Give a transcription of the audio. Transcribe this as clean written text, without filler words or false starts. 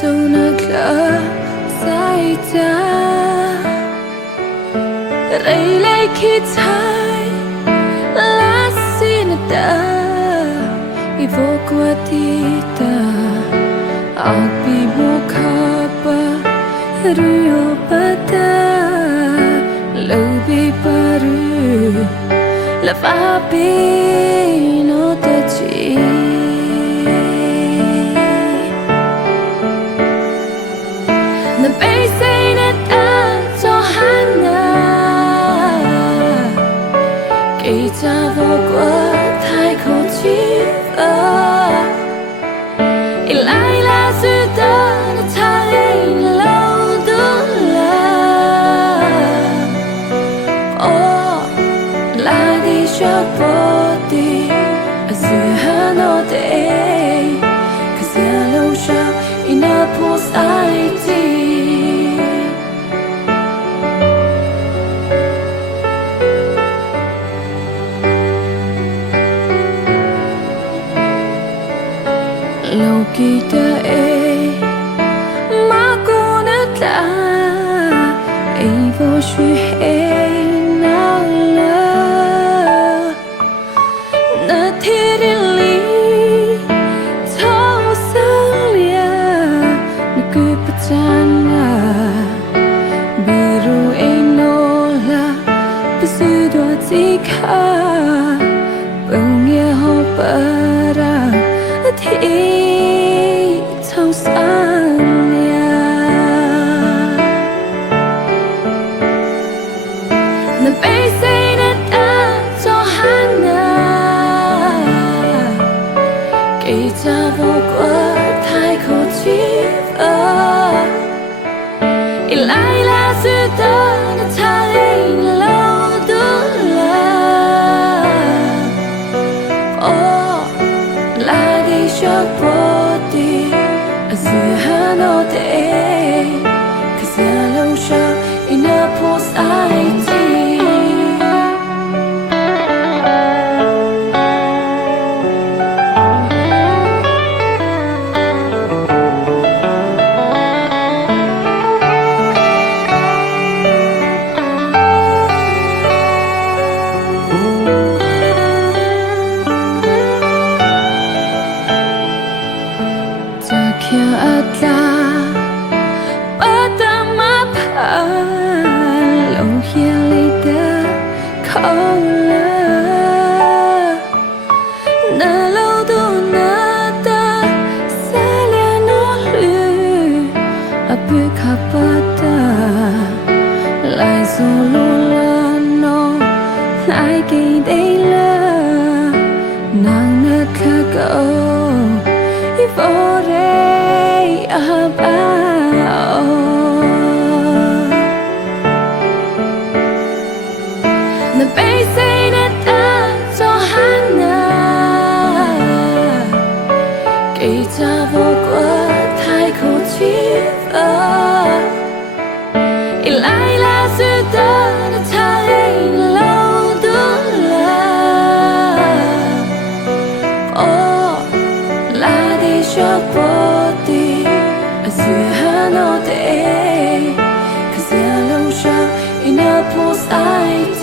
sonakla saita Reilai kitai lasinata Ivokuatita Alpi mukapa Rio pada Lobi baru Lavabi no tachi Hnabeiseihna Johanna Kita vogua thai khổ chiva Ilai la suda na thai lâu dula Oh la di shaboti Hnabeiseihna day Kazia lo sha ina pos aiti Lokita makonata Evo shui na la Na tirili Tau salia Na kupatana Biru enola Pesudwa tika Bungya hopara Thì thâu sang nhà Hnabeiseihna Johanna Kita vogua thai khổ chiva Ilai la suda na thai lâu dula Oh la di shaboti Hnabeiseihna day Kazia lo sha ina pos aiti Kia atla Padamapa Lo hialita Kaula Na lo do nata Salia no lu Apu kapata Lai solo lano Lai gay day la Nang nakako Ivore abao Hnabeiseihna Johanna Kita vogua thai khổ chiva Ilai la suda na thai lâu dula Oh la di shaboti Hnabeiseihna day Kazia lo sha ina pos aiti